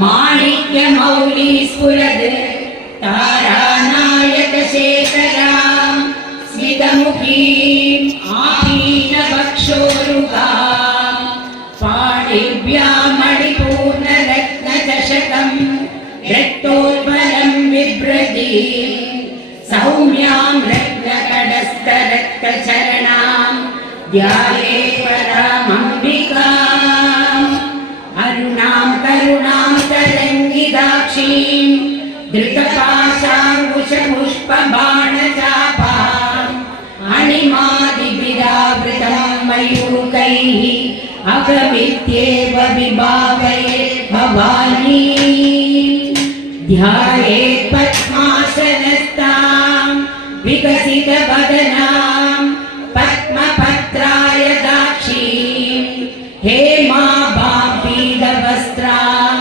माणिक्यमौली स्फुरद् तारानायकशेखरां स्मितमुखीम् आहीनवक्षोरुहां पाणिभ्यां मणिपूर्णरत्नचषकं रक्तोत्पलं बिभ्रतीं सौम्यां रत्नकटस्थरक्तचरणां ध्यायेत् परामम्बिकाम् अरुणां करुणां तरङ्गिताक्षीं धृतपाशाङ्कुशपुष्पबाणचापाम् अणिमादिभिरावृतं मयूखैः अगमित्येव विभावये भवानी ध्यायेत् पद्मासनस्तां विकसितवदनां पद्मपत्राय दाक्षीं हेमाभां पीतवस्त्रां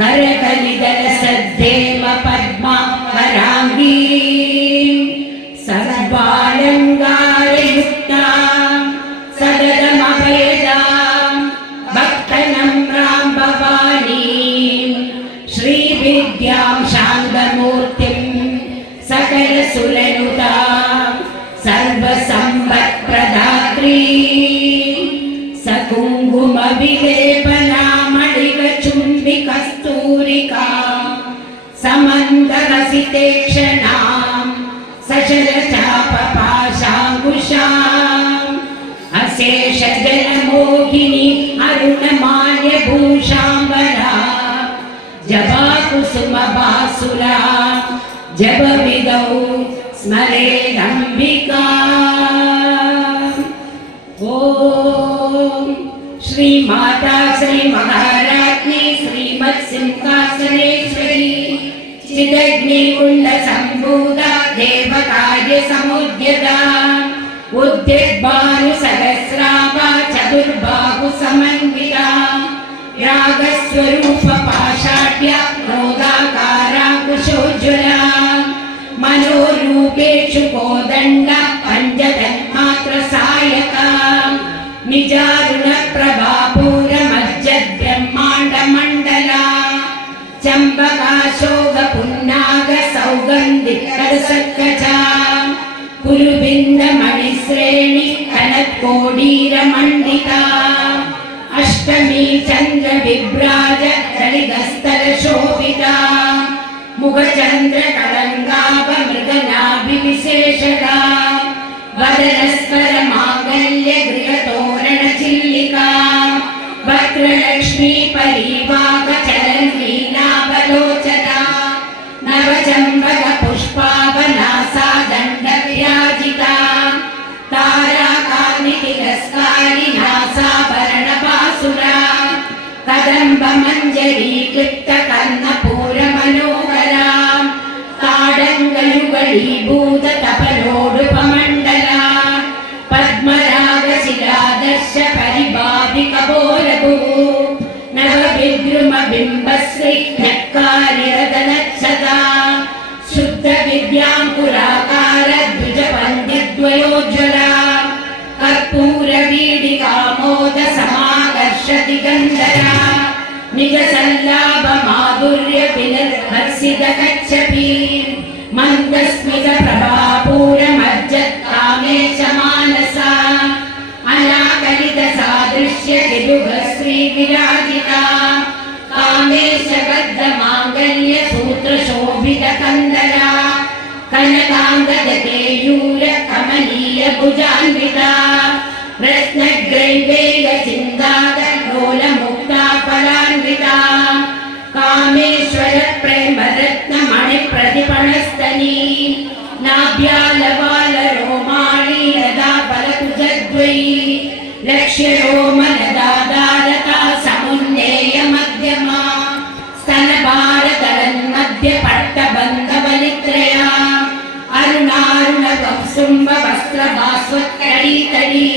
करकलितलसद्धेम पद्माकराङ्गीं सर्वालङ्कारयुक्तां सददमभयदां भक्तनम्रां भवानीं श्रीविद्यां शान्तमूर्तिं सकलसुरनुतां सर्वसम्पत्प्रदात्रीं सकुङ्कुमविलेपनामणिकचुम्बिकस्तूरिकां समन्तरसितेक्षणां सचलचापपाशाङ्कुशाम् अशेषजलमोहिनी अरुणमाल्यभूषाम्बरा जपाकुसुमभासुरा जपविदौ स्मरेदम्बिका। ॐ श्रीमाता श्रीमहाराज्ञी श्रीमत्सिंहासनेश्वरी चिदग्निकुण्डसम्भूता देवकार्यसमुद्यता उद्यद्भानुसहस्राभा चतुर्बाहुसमन्विता रागस्वरूपपाषाढ्या क्रोधाकाराङ्कुशोज्ज्वला मनोरूपेषु कोदण्ड पञ्चतन्मात्रसायका निजारुणप्रभापूरमज्जद्ब्रह्माण्डमण्डला चम्बकाशोकपुन्नागसौगन्धिकरसत्कचा कुरुबिन्दमणिश्रेणी कनत्कोडीरमण्डिता अष्टमी चन्द्रविभ्राज ललितस्थलशोभिता मुखचन्द्रकलङ्गाभमृगनाभिविशेषदा वदनस्वरमाङ्गल्यगृहतोरणचिल्लिका वक्त्रलक्ष्मी परीवाकचलन्वीणावलोचना नवचम्बकपुष्पावनासादण्डविराजिता ताराकान्तितिरस्कारी नासाभरणपासुरा कदम्बमञ्जरीक्लिप्तकर्णपूरमनोहरा ताडङ्गयुगळीभूततपलोडुपमण्डला पद्मरागशिलादर्श परिभाविकबोलभू नवविद्रुमबिम्बश्री न्यक्कारिरदनच्छदा शुद्धविद्याङ्कुराकार द्विजपन्थिद्वयोज्ज्वला कर्पूरवीडिकामोद समाकर्षति गन्धरा निजसल्लाभमाधुर्य विनिर्भर्सितकच्छपी मन्दस्मितप्रभापूरमज्जत्कामेशमानसा अनाकलितसादृश्य किलुगश्रीविराजिता कामेशबद्धमाङ्गल्यसूत्रशोभितकन्दरा कनकाङ्गदकेयूरकमनीयभुजान्विता रत्नग्रैवेयचिन्तादलोलमुक्ता फलान्विता कामेश्वरप्रेमरत्नमणिप्रतिपणस्तनी नाभ्यालवालरोमाणी लदा फलकुजद्वयी लक्ष्यरोमलदादारता समुन्नेयमध्यमा स्तनभारतरन्मध्यपट्टबन्धवलित्रया अरुणारुणवंसुम्बवस्त्रभास्वत्करीतडी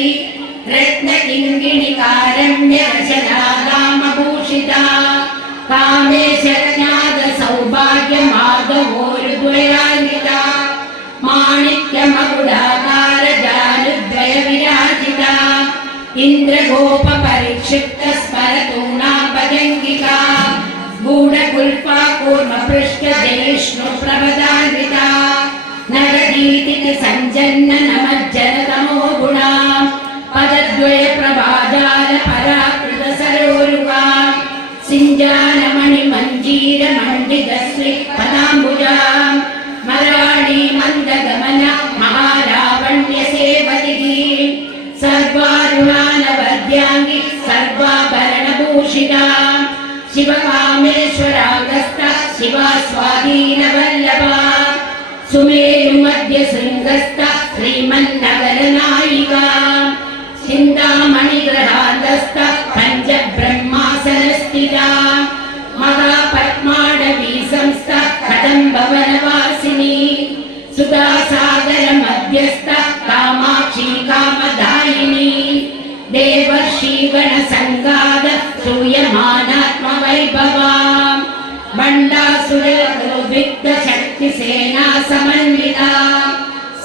रत्नकिङ्गिणिकारण्यरचनादामभूषिता कामेशज्ञातसौभाग्यमार्गवोरुद्वयान्विता माणिक्यमकुडाकारजानुद्वयविराजिता इन्द्रगोपपरिक्षिप्तस्मरतूणापजङ्गिका गूढ कूर्मपृष्ठजयिष्णुप्रभदान्विता नरदीतिति सञ्जन्न नमज्जनतमो गुणा पदद्वय प्रभाजाल पराकृत सरोरुगा सिञ्जानमणिमञ्जीर मण्डितश्री पदाम्बुजा मराळी मन्दगमन महालावण्य सेवतिः सर्वारुणानवद्यांगी सर्वाभरणभूषिता शिवकामेश्वरागस्त शिवा स्वाधीनवल्लभा सुमेरुमध्य शृङ्गस्थ श्रीमन्नगरनायिका चिन्तामणिग्रहान्तस्थ पञ्चब्रह्मासनस्थिता महापद्माडवी संस्थ कदम्बवनवासिनी सुधासागरमध्यस्थ कामाक्षी कामदायिनी देवर्षिगणसङ्गाद श्रूयमानात्मवैभवा बण्डासुरविग्धशक्तिसेना समन्विता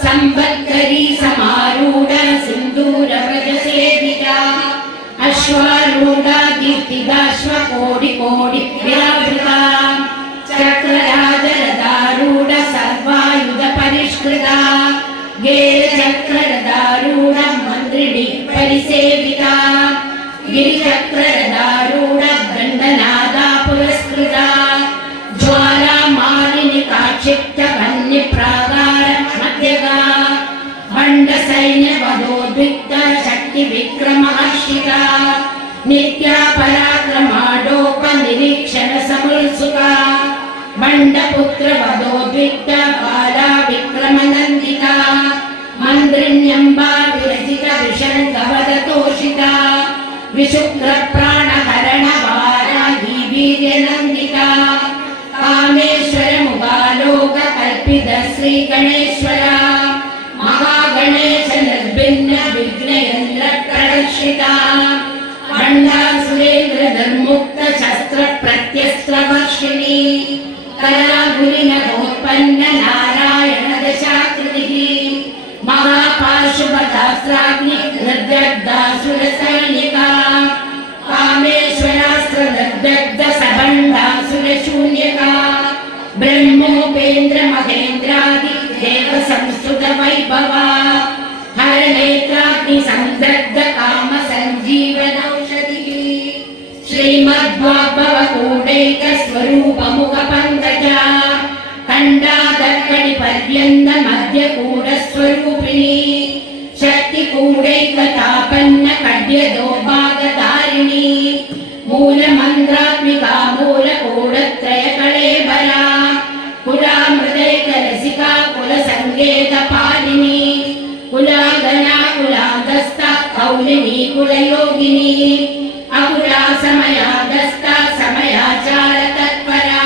संवत्करी समारूढ सिन्दूरव्रजसेविता अश्वारूढा कीर्तिदाश्वकोटिकोटि विरावृता चक्रराजरदारूढ सर्वायुध परिष्कृता गेलचक्ररदारूढ मन्त्रिणी परिसेविता गिरिचक्ररदारूढ दण्डनादा पुरस्कृता ज्वालामालिनि काक्षिप्त वह्निप्रागार मध्यगा भण्डसैन्यवधोद्विग्ध शक्तिविक्रमहर्षिता नित्या पराक्रमाडोपनिरीक्षण समुत्सुका भण्डपुत्रवधोद्विग्ध बाला विक्रमनन्दिता मन्त्रिण्यम्बा विरचित विषङ्गवदतोषिता विशुक्रप्राणहरण वाराही वीर्यनन्दिता कामेश्वरमुगालोक कल्पित श्रीगणेश्वरा महागणेश निर्भिन्न विघ्नयन्द्र प्रदर्शिता भण्डासुरेन्द्र निर्मुक्त शस्त्र प्रत्यस्त्रवर्षिणी कलागुलिनगोत्पन्न नारायण दशाकृतिः महापाशुपदास्त्राग्नि निर्दग्धासुरसैनिका कामेश्वरास्त्र निर्दग्ध सबण्डासुरशून्यका ब्रह्मोपेन्द्र महेन्द्रादि देव संस्तुत वैभवा हरनेत्राग्नि संदग्ध काम संजीवनौषधिः श्रीमद्भागवकूटैक स्वरूप मुख पंकजा खण्डादर्कणि पर्यन्त मध्य कूट स्वरूपिणी शक्ति कूटैकतापन्न कड्यदो भागधारिणी मूल मंत्रात्मिका मूल कूटत्रय कळेबरा कुलामृदैक रसिका कुल संगीत पालिनी कुलागना कुलान्तस्था कौलिनी कुलयोगिनी अकुला समयागस्था समयाचार तत्परा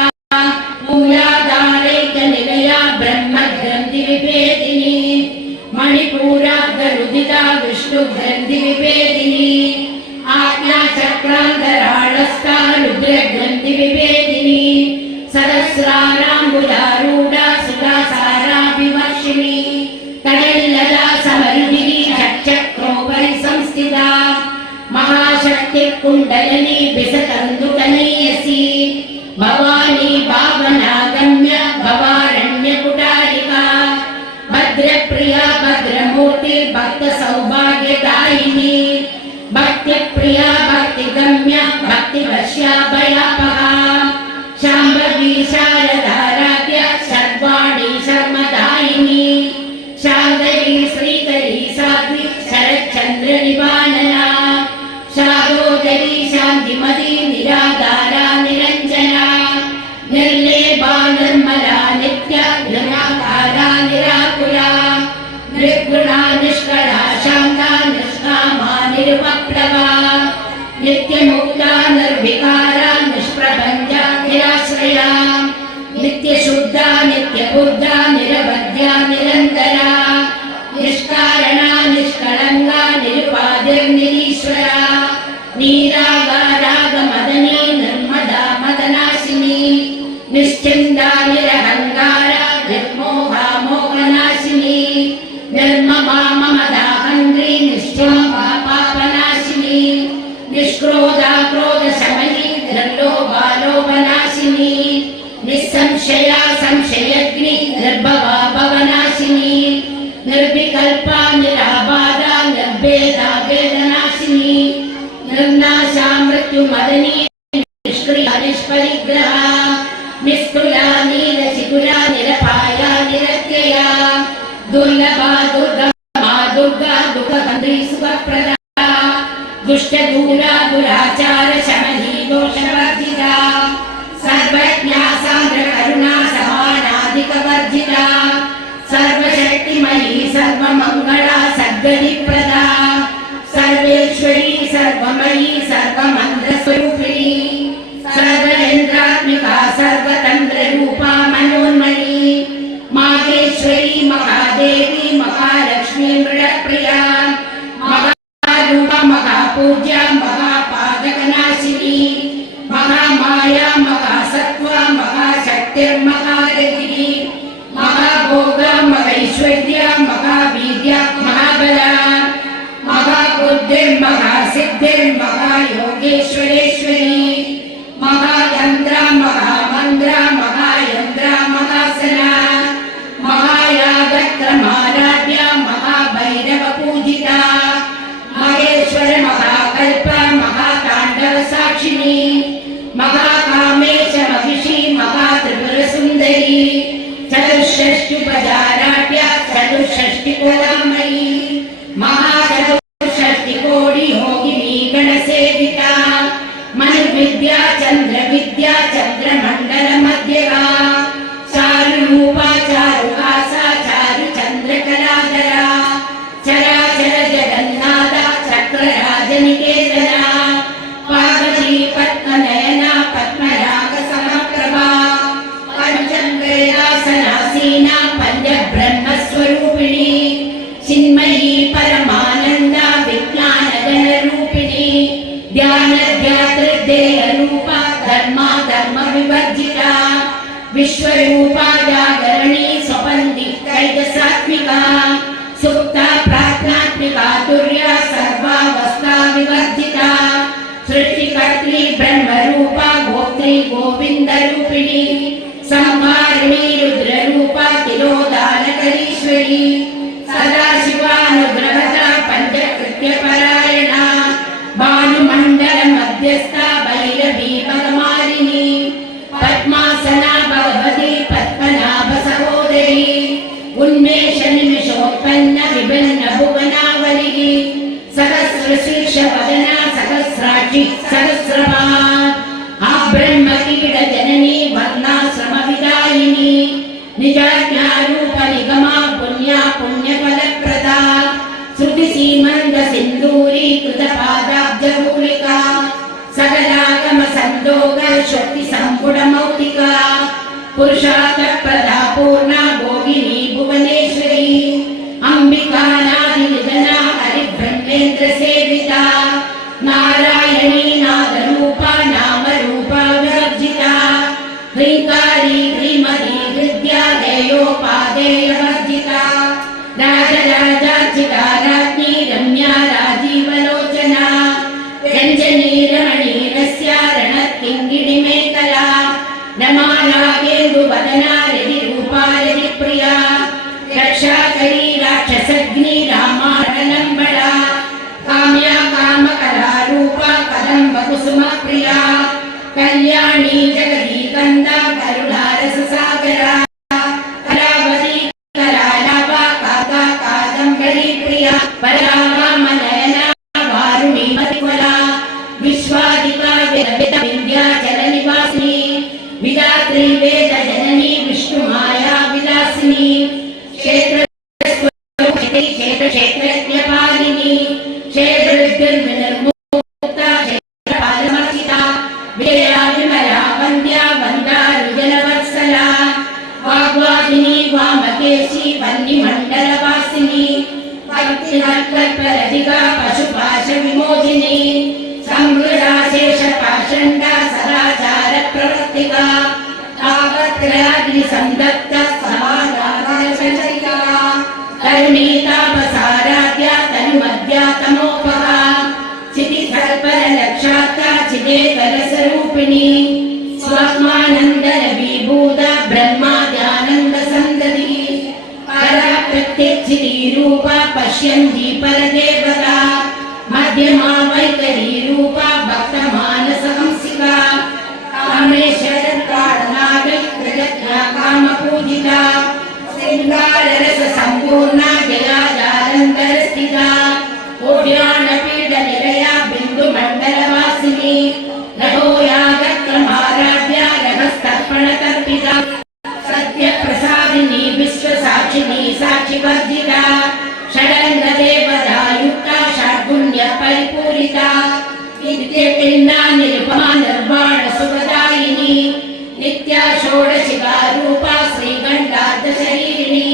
मूलाधारैक निलया ब्रह्मग्रन्थि विभेदिनी मणिपूरार्धरुदिता विष्णुग्रन्थि विभेदिनी आज्ञाचक्रान्तराळस्था रुद्रग्रन्थि विभेदिनी सहस्राराम्बुजारूढा सुधासाराभिवर्षिणी तडेल्लला समरुदिनी चक्रचक्रोपरि संस्थिता महाशक्ति कुण्डलिनी विसतन्दुकनीयसी भवानी भावनागम्य भवारण्यकुटारिका भद्रप्रिया भद्रमूर्ति भक्त सौभाग्यदायिनी भक्तिप्रिया भक्तिगम्य भक्तिवश्या भयापहा शाम्भवी शारदाराध्य सर्वाणि शर्मदायिनी शाङ्करी श्रीकरी साध्वी शरच्चन्द्र निवानना शादोदरी शान्तिमती निराधारा निरञ्जना निर्लेपा निर्मला नित्या निराकारा निराकुला निर्गुणा निष्कला शान्ता निष्कामा निर्वप्लवा नित्यमुक्ता निर्विकारा निष्प्रपञ्चा निराश्रया नित्यशुद्धा नित्यबुद्धा निरवध्या निरन्तरा निष्कारणा निष्कलङ्का निरुपाधिर्निरीश्वरा नीरागारागमदनी निर्मदा मदनाशिनी निश्चिन्ता निरहङ्कारा निर्मोहा मोहनाशिनी निर्ममा ममदाहङ्ग्री निश्चोपा पापनाशिनी निष्क्रोधा क्रोधशमनी निर्लोभा लोभनाशिनी निस्संशया संशयग्नि निर्भवा भवनाशिनी निर्विकल्पा निराबाधा निर्भेदा वेदनाशिनी निर्नाशा मृत्युमदनी निष्क्रिया निष्परिग्रहा निस्तुला नीलशिखुरा निरपाया निरत्यया दुर्लभा दुर्गमा दुर्गा दुःखहन्त्री सुखप्रदा दुष्टदूरा दुराचार शमनी दोषवर्जिता सर्वज्ञा सान्द्रकरुणा समानाधिकवर्जिता सर्वशक्तिमयी सर्वमङ्गला सद्गतिप्रदा सर्वेश्वरी सर्वमयी सर्वमन्त्रस्वरूपिणी सर्वेन्द्रात्मिका सर्वतन्त्ररूपा मनोन्मयी माहेश्वरी महादेवी महालक्ष्मी मृडप्रिया महारूपा महापूज्या महापादकनाशिनी महामाया महासत्त्वा महाशक्तिर्महारथिः महाभोगा महैश्वर्या महावीर्या महाबला महाबुद्धिर्महासिद्धिर्महायोगेश्वरेश्वरी महायन्द्रा महामन्द्रा महायन्द्रा महासना महायागक्रमाराध्या महाभैरवपूजिता महेश्वर महाकल्प महाताण्डवसाक्षिणी महाकामेश महिषी महात्रिपुरसुन्दरी चतुष्षष्ट्युपचाराढ्या चतुष्षष्टिकोलामयी महाचतुष्षष्टिकोटि योगिनी गणसेविता मनुर्विद्या चन्द्रविद्या चन्द्रमण्डलमध्यगा चारुरूपा चारुहासा चारुचन्द्रकलाधरा चराचर जगन्नाथा चक्रराजनिकेतना पार्वती पद्मनयना पद्मरागसमप्रभा पञ्चन्द्रयासनासीना पञ्चब्रह्मस्वरूपिणी चिन्मयी परमानन्दा विज्ञानगणरूपिणी ध्यानध्यातृदेहरूपा धर्मा धर्मविवर्जिता विश्वरूपा जागरणी स्वपन्थी कैतसात्मिका सुप्ता प्राज्ञात्मिका तुर्या सर्वावस्था विवर्जिता सृष्टिकर्त्री ब्रह्मरूपा गोत्री गोविन्दरूपिणी संहारिणी रुद्ररूपा तिरोधानकरीश्वरी सदाशिवानुग्रहता पञ्चकृत्यपरायणा भानुमण्डल मध्यस्था भैरवी पदमालिनी पद्मासना भगवती पद्मनाभ सहोदरी उन्मेष निमिषोत्पन्न विभिन्न भुवनावलिः सहस्रशीर्ष वदना सहस्राक्षि सहस्रपाद आब्रह्मकीट जननी वर्णाश्रम विदायिनी निजाज्ञारूप निगमा पुण्या पुण्यफलप्रदा श्रुति सीमन्त सिन्दूरी कृतपादाब्जमूलिका सकलागम संदोग शक्ति संपुटमौक्तिका पुरुषार्थप्रदा पूर्णा भोगिनी भुवनेश्वरी अंबिका नादिनिधना हरिब्रह्मेन्द्र सेविता नारायणी नादरूपा नामरूपा विवर्जिता ह्रींकारी ह्रीमती हृद्या देयोपादेयवर्जिता राजराजार्चिता राज्ञी रम्या राजीवलोचना रञ्जनी रमणीरस्या रणत्किङ्गिणिमेखला रमानागेन्दुवदना रतिरूपा रतिप्रिया रक्षाकरी राक्षसग्नि रामारणलम्बडा काम्या कामकलारूपा कदम्बकुसुमप्रिया कल्याणी जगदीकन्दा करुणारससागरा कलावती कलालाभा काका कादम्बरी प्रिया परावामनयना वारुणी मतिफला विश्वादिका विन्ध्याचलनिवासिनी विधात्री वेद जननी विष्णुमाया विलासिनी क्षेत्रक्षेत्रज्ञपालिनी क्षेत्रविद्युर्विनिर्मुक्ता क्षेत्रपालमर्चिता विजया विमला वन्द्या वन्दारुजनवत्सला वाग्वादिनी वामकेशी वह्निमण्डलवासिनी भक्तिकल्परधिका पशुपाशविमोचिनी संवृता शेषपाषण्डा सदाचारप्रवर्तिका तावत्रयाग्निसन्दग्धा समाधानशयिका करुणीतापसाराध्या तनुमध्या तमोपहा चितिकल्पलक्षात्ता चिदेकरसरूपिणी स्वात्मानन्दन विभू पश्यन्ति परदेवता मध्यमा वैखरी रूपा भक्तमानसहंसिका कामेश्वरप्राणनागैत्रजज्ञा कामपूजिता शृङ्गाररस सम्पूर्णा जया जालन्धरस्थिता कोट्यानपीडनिलया बिन्दुमण्डलवासिनी रघोयागक्रमाराध्या रघस्तर्पणतर्पिता सत्यप्रसादिनी विश्वसाक्षिणी साक्षिवर्जिता षडङ्गदेवतायुक्ता षड्गुण्यपरिपूरिता नित्यपिण्डा निरुपमा निर्वाणसुखदायिनी नित्या षोडशिका रूपा श्रीगण्डार्धशरीरिणी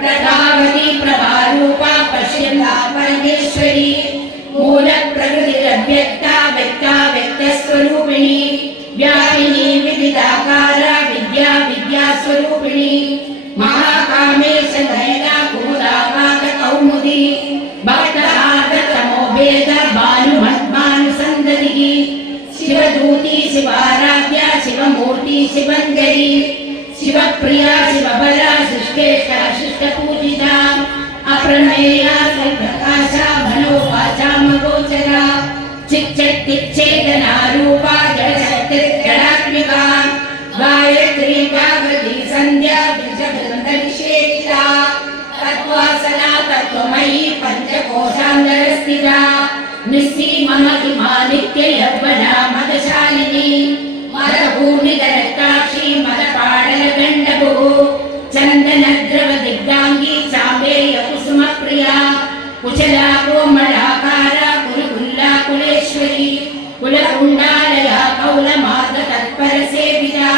प्रभावती प्रभारूपा पश्यन्ता परमेश्वरी मूलप्रकृतिरव्यक्ता व्यक्ता व्यक्तस्वरूपिणी व्यापिनी विविधाकारा विद्या विद्यास्वरूपिणी महाकामेश नयना कुमुदापादकौमुदी भक्तहार्दतमोभेद भानुमद्भानुसन्दतिः शिवदूती शिवाराध्या शिवमूर्ति शिवङ्करी शिवप्रिया शिवबला शिष्टेष्टा शिष्टपूजिता अप्रमेया स्वप्रकाशा मनोवाचामगोचरा चिच्चेतना रूपा जडशक्तिर्जडात्मिका गायत्री जागृति संध्या बीजबृन्दनिषेविता तत्त्वासना तत्त्वमयी पञ्चकोशान्तरस्थिता निस्सीममहिमा नित्ययौवना मदशालिनी मदभूमिधरक्ताक्षी मदपाडलगण्डभुः चन्दनद्रवदिग्धाङ्गी चाम्बेयकुसुमप्रिया कुशला कोमलाकारा कुलकुल्ला कुलेश्वरी कुलकुण्डालया कौलमार्गतत्परसेविता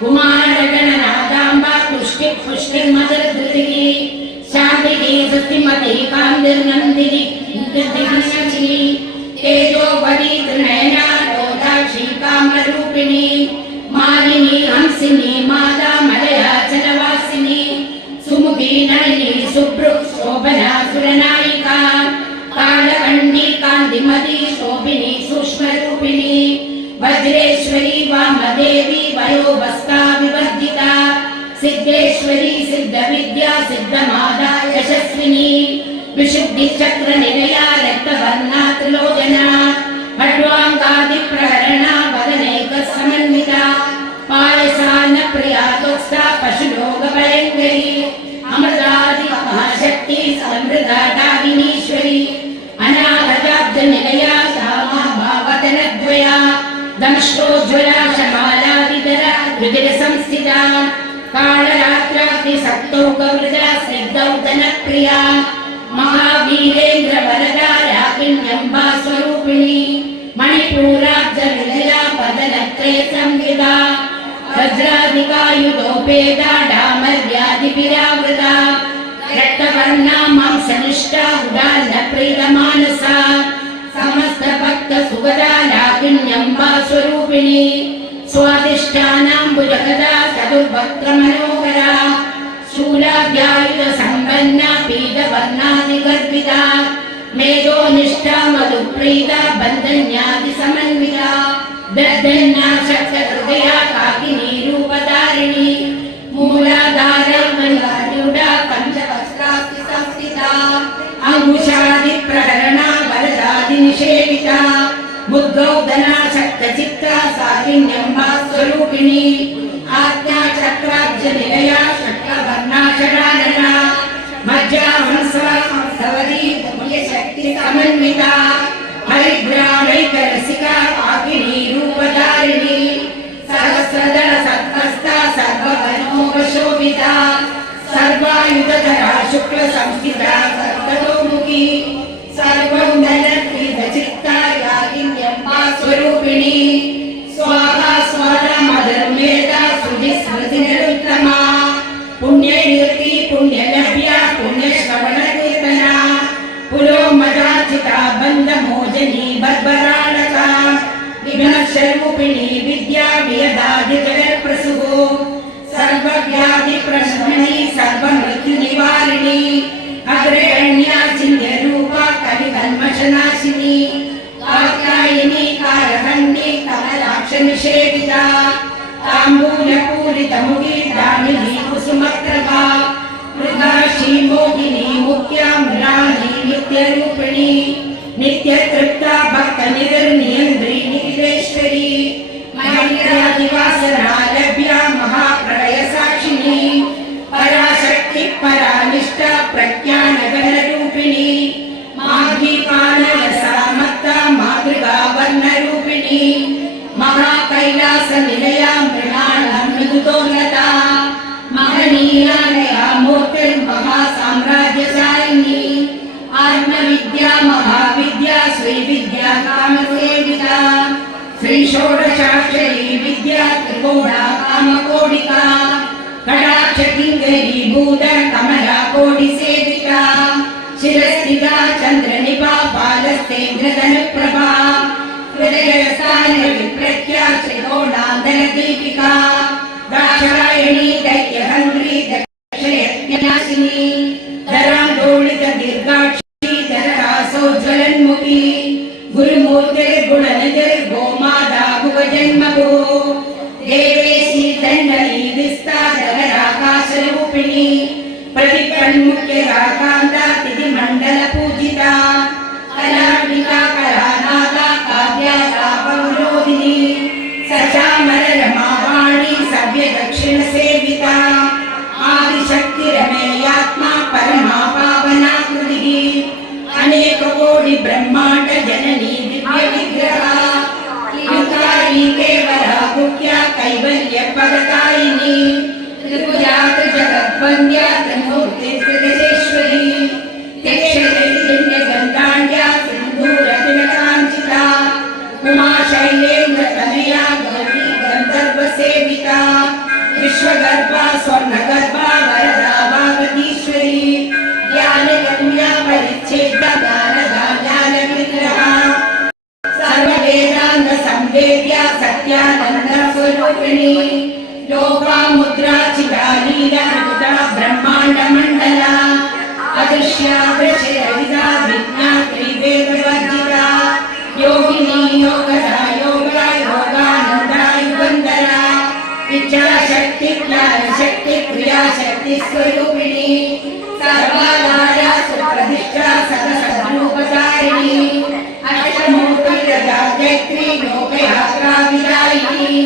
कुमारगणनादाम्बा पुष्टिर्मदधृतिः शान्तिः सृष्टिमती कान्तिर्नन्दिनी तेजोवती त्रिनयना लोलाक्षी कामरूपिणी मालिनी हंसिनी माता मलयाचलवासिनी सुमुखी नलिनी सुभृक् शोभना सुरनायिका कालकण्डी कान्तिमती शोभिनी सूक्ष्मरूपिणी वज्रेश्वरी वामदेवी वयोवस्ता विवर्जिता सिद्धेश्वरी सिद्धविद्या सिद्धमादा यशस्विनी विशुद्धिचक्रनिलया रक्तवर्णा त्रिलोचना खड्वाङ्गादिप्रहरणा वदनैकसमन्विता पायसान्नप्रिया तुक्ता पशुलोकभयङ्करी अमृतादिमहाशक्ति समृद्धा दागिनीश्वरी अनाहताब्जनिलया सामाभावदनद्वया दंष्टोज्ज्वला शमालादितरा रुधिरसंस्थिता कालरात्राग्निसक्तौकवृता स्निग्धौतनप्रिया महावीरेन्द्र वरदा राकिण्यम्बा स्वरूपिणी मणिपूराब्जविलया पदनत्रय संविदा वज्राधिकायुधोपेदा डामर्यादिभिरावृता रक्तवर्णा मांसनिष्ठा उदान्नप्रीतमानसा समस्तभक्तसुगदा राकिण्यम्बा स्वरूपिणी स्वादिष्ठानाम्बुजगदा चतुर्भक्त्रमनोहरा शूलाभ्यायुधसम्पन्ना पीतवर्णादिगर्भिता मेधोनिष्ठा मधुप्रीता बन्धन्यादिसमन्विता दर्दन्या शक्तहृदया काकिनी रूपधारिणी मूलाधारैर्मणिरूढा पञ्चवस्त्रास्ति संस्थिता अङ्कुशादिप्रहरणा वरदादिनिषेविता मुद्गौदना शक्तचित्रा साकिन्यम्बा स्वरूपिणी आज्ञा चक्राब्जनिलया षट्वर्णा षडानना मज्जाहंसवरी पुण्यशक्तिसमन्विता हरिद्रावैकरसिका काकिनी रूपधारिणी सहस्रदल सत्कस्ता सर्ववनोपशोभिता सर्वायुधधरा शुक्लसंस्थिता सर्वतोमुखी सर्वौन्दलत्रिदचित्ता यागिन्यम्बा स्वरूपिणी स्वाहा स्वाहा मधुर्मेधा श्रुतिस्मृतिनिरुत्तमा पुण्यकीर्ति पुण्यलभ्या पुण्यश्रवणकीर्तना पुलोमदाचिता बन्धमोजनी बर्बराणका विघ्नस्वरूपिणी विद्या वियदादिजगत्प्रसूः सर्वव्याधिप्रशमनी सर्वमृत्युनिवारिणी अग्रगण्या चिन्त्यरूपा कलिकल्मषनाशिनी कात्यायिनी कारहण्डी कमलाक्षनिषेविता ताम्बूलपूरितमुखी दामिनी कुसुमप्रभा मृगाक्षी मोहिनी मुख्या मृणालिनी नित्य तृप्ता भक्त निरनियंत्री निखिलेश्वरी महिन्द्रादिवासना लभ्या महाप्रलय साक्षिणी पराशक्ति परानिष्ठा प्रज्ञानगण रूपिणी माघीपानरसामत्ता मातृगा वर्ण रूपिणी महाकैलास निलया मृणाल मृदुदोलता महनीयालया मूर्तिर्महासाम्राज्यशालिनी आत्मविद्या महाविद्या श्रीविद्या कामसेविका श्री षोडशाक्षरी विद्या त्रिकोणा कामकोटिका कटाक्ष किङ्करी भूत कमला कोटि सेविका शिरस्थिता चन्द्रनिभा बालस्तेन्द्रधनुप्रभा हृदयस्थान विप्रख्या त्रिकोणान्तन दीपिका दाक्षायणी दैत्यहन्त्री दक्षयज्ञनाशिनी धरान्दोलित दीर्घाक्षी धररासोज्ज्वलन्मुखी गुरुमूर्तिर्गुणनिधिर्गोमादा भुवजन्मभो देवेशी दण्डनी विस्तारराकाशरूपिणी प्रतिपन्मुख्यराकान्ता तिथिमण्डलपूजिता कलापिका कलानादा काव्यालापविरोधिनी सचामररमावाणी सव्यदक्षिणसेविता आदिशक्तिरमेयात्मा परमा पावना कृतिः अनेककोटि ब्रह्माण्ड जननी दिव्य विग्रहा युक्तारी केवला मुख्या कैवल्य पदकारिणी त्रिपुरा जगद्वन्द्या त्रिमूर्ति त्रिदशेश्वरी यक्षगन्धाढ्या सिन्धूरतिलकाञ्चिता उमा शैलेन्द्र तनया गौरी गन्धर्वसेविता विश्वगर्भा स्वर्णगर्भा वरदा वागतीश्वरी ज्ञानगम्या परिच्छेदा ज्ञानदा ज्ञानविग्रहा सर्ववेदान्त संवेद्या सत्यानन्द स्वरूपिणी लोपामुद्रा चिदालीला ब्रह्माण्ड मण्डला अदृश्या दृश्यविदा विज्ञा त्रिवेदवर्जिता योगिनी योगदा योगा योगानन्दा युगन्धरा इच्छाशक्ति ज्ञानशक्ति क्रियाशक्ति स्वरूपिणी सर्वाधारा सुप्रतिष्ठा सकलसद्रूपधारिणी अष्टमूर्तिरजायत्री लोकयात्रा विदायिनी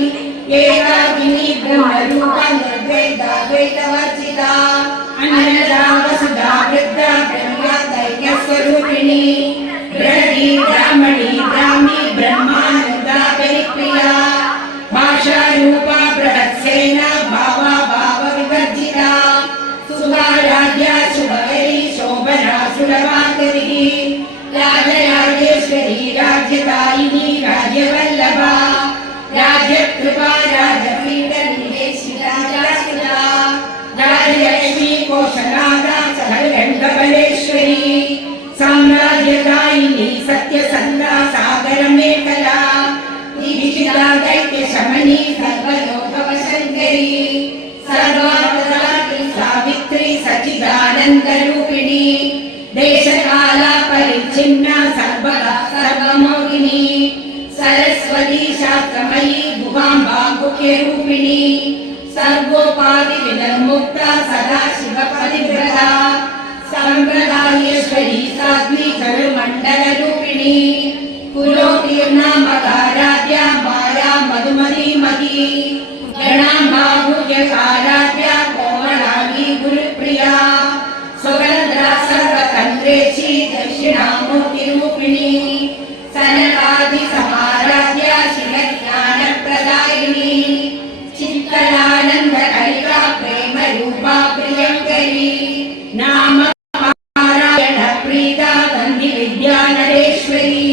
एकाकिनी ब्रह्मरूपा निर्द्वैताद्वैतवर्जिता अन्नदा वसुधा वृद्धा ब्रह्मा दैत्यस्वरूपिणी ब्रह्मी ब्राह्मणी ब्राह्मी ब्रह्मानन्दा परिप्रिया भाषारूपा बृहत्सेना भावा भावविवर्जिता सुभाराध्या शुभकरी शोभना सुलभाकरी राजराजेश्वरी राज्यदायिनी राज्यवल्लभा राजकृपा राजपीठनिवेशिता राजसुधा राजलक्ष्मी कोशनादा सहगण्डबलेश्वरी साम्राज्यदायिनी सत्यसन्धा सागरमेखला दीक्षिता दैत्यशमनी सर्वलोकवशङ्करी सर्वावतारी सावित्री सच्चिदानन्दरूपिणी देशकाला परिच्छिन्ना सर्वदा सर्वमोहिनी सरस्वती शास्त्रमयी भुवाम्बा मुख्यरूपिणी सर्वोपाधि विनिर्मुक्ता सदा शिवपरिव्रता सम्प्रदायेश्वरी साध्वी खलुमण्डलरूपिणी कुलोतीर्णा मगाराध्या माया मधुमतीमती गणाम्बा भुजकाराध्या कोमलांगी गुरुप्रिया सुगन्ध्रा सर्वतन्त्रेशी दक्षिणामूर्तिरूपिणी सनकादि समाराध्या शिवज्ञानप्रदायिनी चित्कलानन्द कलिका प्रेम रूपा प्रियङ्करी नाम पारायण प्रीता वन्दि विद्यानरेश्वरी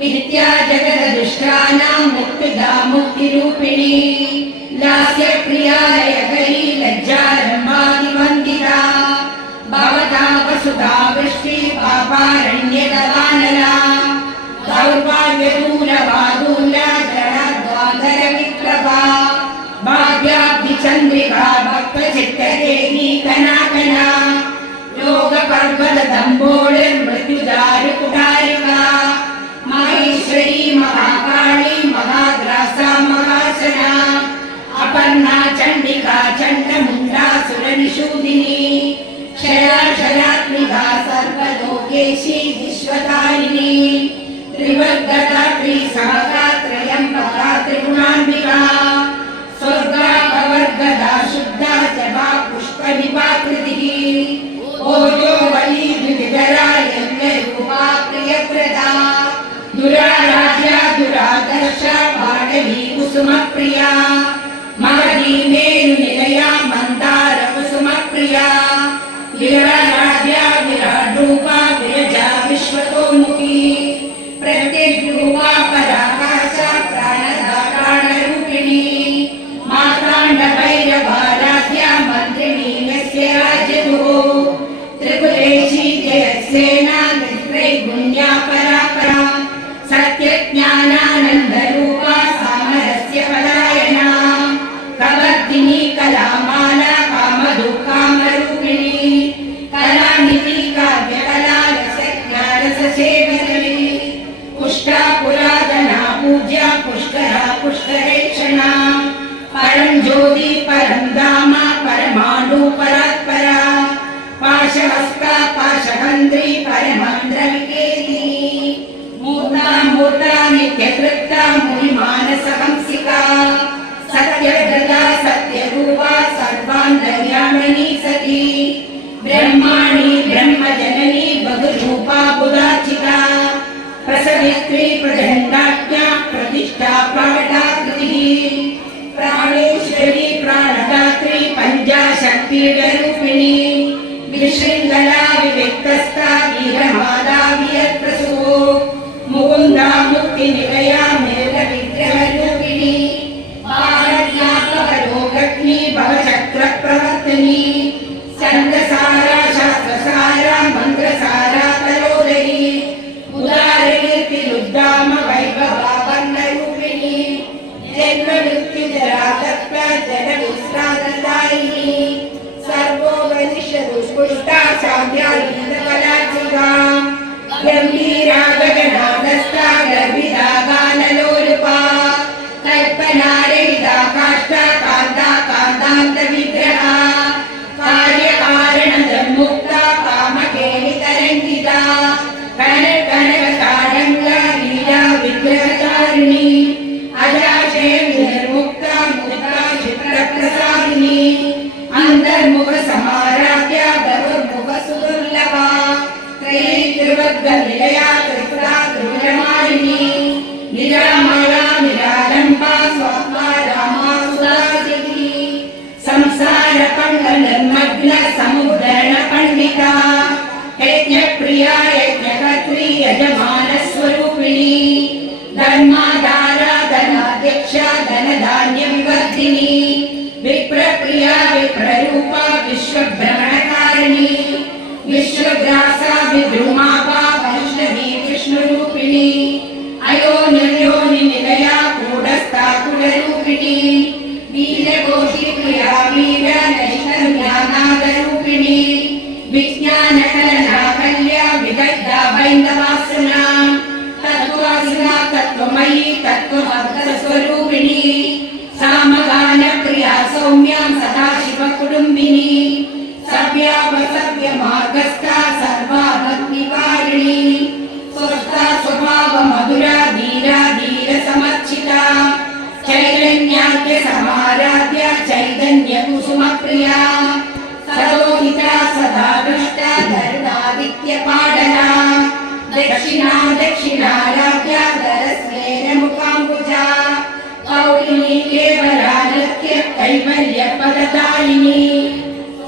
मिथ्या जगददुष्टानां मुक्तिदा मुक्तिरूपिणी लास्य प्रियालयकरी लज्जारम्भादिवन्दिता भवता वसुधा वृष्टि पापारण्यदवानला दौर्भाग्यदूरवादूला जडद्वाधरविप्रभा भाग्याब्धिचन्द्रिका भक्तचित्तदेवी कनाकना योगपर्वतदम्बोळिर्मृत्युदारुकुटारिका महेश्वरी महाकाली महाग्रासा महाशना अपर्णा चण्डिका चण्डमुण्डा सुरनिषूदिनी क्षया क्षयात्मिका सर्वलोकेशी विश्वतारिणी शब्दा जपा पुष्प विपाकृतिः ओजो वली द्विविधरा यज्ञ रूपा प्रियप्रदा दुराराध्या दुरादर्श पाटवी कुसुम प्रिया महदी मेरु निलया मंदार कुसुम प्रिया विराराध्या विराट रूपा विरजा विश्वतोमुखी प्रत्यग्रूपा पराकाश प्राणदा प्राणरूपिणी मातांड भैरवाराध्या मंत्रिणी यस्य राजतुः त्रिपुरेशी जयसेना त्रैगुण्या परापरा सत्यज्ञानानंद रूपा सामरस्य परायणा कवर्तिनी कलामाला कामधुकामरूपिणी कलानिधि काव्यकला रसज्ञानसेविनी पुष्टा पुरातना पूज्या पुष्करा पुष्करेक्षणा परं ज्योति परं धाम परमाणु परात्परा पाशहस्ता पाशहन्त्री परमन्द्रविकेतिनी मूर्ता मूर्ता नित्यतृप्ता मुनिमानसहंसिका सत्यव्रता सत्यरूपा सर्वान्तर्यामिनी सती ब्रह्माणि ब्रह्मजननी बहुरूपा बुधाचिता प्रसवित्री प्रचण्डाज्ञा प्रतिष्ठा प्रकटाकृतिः प्राणेश्वरी प्राणदात्री पञ्चाशक्तिरूपिणी विशृङ्खला विविक्तस्था वीरमाला वियत्प्रसू मुकुन्दा मुक्तिनिलया मेलविग्रहरूपिणी भारत्यात्मकलोकग्नि भवचक्रप्रवर्तनी छन्दसारा शास्त्रसारा मन्त्रसारा कलोदरी उदारकीर्तिरुद्धाम वैभवा वर्णरूपिणी जन्ममृत्युजरातप्त जनविश्रान्तदायिनी सर्वोपनिषदुष्पुष्टा साध्यायीनकलाचिका गम्भीरा गगनादस्था गर्भिता गानलोलुपा कल्पनारहिता काष्ठा कान्ता कान्तान्तविग्रहा कार्यकारणदमुक्ता कामकेलितरङ्गिता कनकतारङ्गा लीला विग्रहचारिणी अजाशय विनिर्मुक्ता मुक्ता क्षिप्रप्रसादिनी अंतर्मुख समाराध्या बहुर्मुख सुदुर्लभा त्रयीत्रिवर्गनिलया त्रिपुरा त्रिपुरमालिनी निरामया निरालम्बा स्वात्मा रामा सुदासिनी संसार पंडनिर्मग्न समुद्धरण पंडिता यज्ञप्रिया यज्ञकर्त्री यजमान स्वरूपिणी धर्माधारा धनाध्यक्षा धनधान्यं वर्धिनी विप्रप्रिया विप्ररूपा विश्वभ्रमणकारिणी विश्वग्रासा विद्रुमापा वैष्णवी विष्णुरूपिणी अयोनिर्योनि निलया कूटस्था कुलरूपिणी वीरकोटि प्रिया वीर नैष्कर्म्यानादरूपिणी विज्ञानकलना कल्या विदग्धा बैन्दवासना तत्त्वासना तत्त्वमयी तत्त्वमर्थस्वरूपिणी सामगान प्रिया सौम्या सदाशिवकुटुम्बिनी सव्यापसव्य मार्गस्था सर्वा भक्तिकारिणी स्वस्था स्वभाव मधुरा धीरा धीर समर्चिता चैतन्याद्य समाराध्य चैतन्य कुसुम प्रिया सरोहिता सदा दृष्टा धरणादित्य पाडना दक्षिणा दक्षिणाराध्या धरस्मेर मुखाम्बुजा कौलिनी केवला नृत्य कैवल्य पददायिनी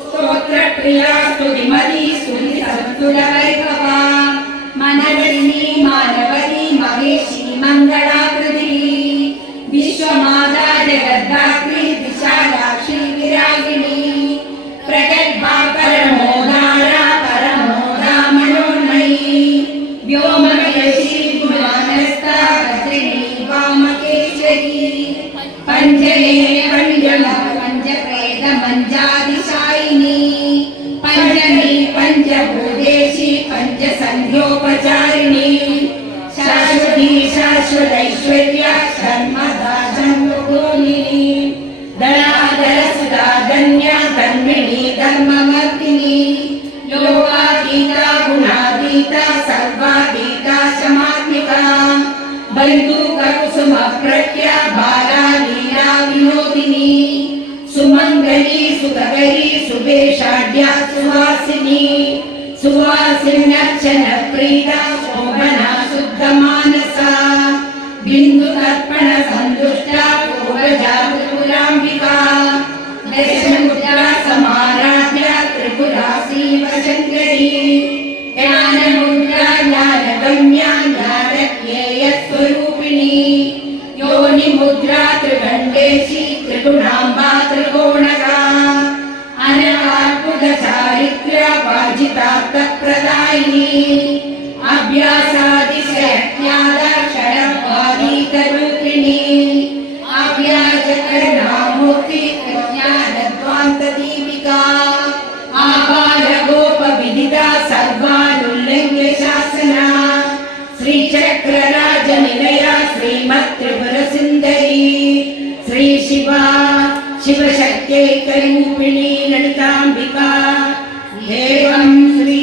स्तोत्र प्रिया स्तुतिमती स्तुति संतुल वैभवा मनवरिणी मानवरी महेशी मंगलाकृति विश्वमाता जगद्धात्री विशालाक्षी विरागिणी प्रगल्भा परमोदारा परमोदा मनोन्मयी व्योमयशी गुणानस्ता भद्रिणी वामकेश्वरी पंचमे पंचम पंचप्रेत मंजादिशायिनी पंचमी पंचभूतेशी पंचसंध्योपचारिणी शाश्वती शाश्वतैश्वर्या धर्मदा जन्मभूमिनी दयाधर सुधा धन्या धर्मिणी धर्ममर्दिनी लोकातीता गुणातीता सर्वातीता समात्मिका बंधुकुसुम प्रज्ञा बाला लीला विनोदिनी सुमंगली सुतगरी सुवेशाढ्या सुवासिनी सुवासिन्यर्चन प्रीता शोभना शुद्धमानसा बिन्दुतर्पण सन्तुष्टा पूर्वजा त्रिपुराम्बिका दशमुद्रा समाराध्या त्रिपुरा शिवशङ्करी ज्ञानमुद्रा ज्ञानगम्या ज्ञानज्ञेयस्वरूपिणी योनिमुद्रा त्रिदण्डेशी त्रिगुणाम्बा त्रिकोणगा अनकार्पुदचारित्र्या वाजितार्थप्रदायिनी अभ्यासादिशयज्ञादाक्षरवादीतरूपिणी अव्याजकरणामूर्ति ज्ञानध्वान्तदीपिका आबालगोपविदिता सर्वानुल्लङ्घ्य शासना श्रीचक्रराजनिलया श्रीमत्त्रिपुरसुन्दरी श्रीशिवा शिवशक्त्यैकरूपिणी ललिताम्बिका एवं श्री